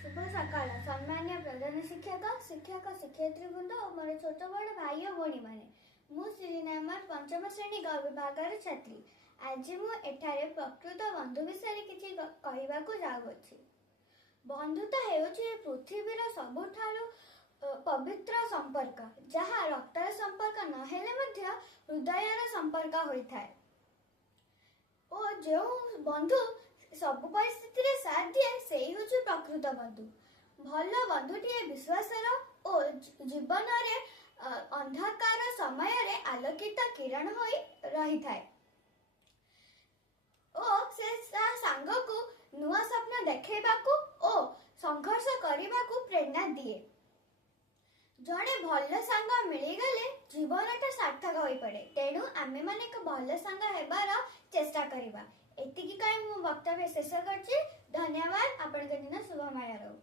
शुभ सकाळ सम्मान्य प्रधान शिक्षक शिक्षक शिक्षयित्री वृंद और मोर छोट बड़ भाई और भौणी मैंने मु श्रीनामर पंचम श्रेणी ग विभाग छात्री आज मुझे प्रकृत बंधु विषय किसी कहवाक जाऊँगी। बंधुता हेउछि पृथ्वीर सबुठारु पवित्र संपर्क जहाँ रक्तर संपर्क नहेले मध्य हृदयर संपर्क होइथाय और जो बंधु सब परिस्थिति रे साथ दिए से हूँ प्रकृत बंधु। भल बंधुटीए विश्वासर और जीवन रे अंधकार समय रे आलोकित किरण होई रही थाए और से सांग को नुआ स्वप्न देखैबाकू और संघर्ष करबाकू प्रेरणा दिए। जड़े भल सांग मिलीगले जीवनटा सार्थक हो पड़े। तेणु आमे माने एक भल सांग हेबार चेष्टा करिबा। एतिकी कहीं मु वक्तव्य शेष करछि। धन्यवाद। आपण दिन शुभमय रहू।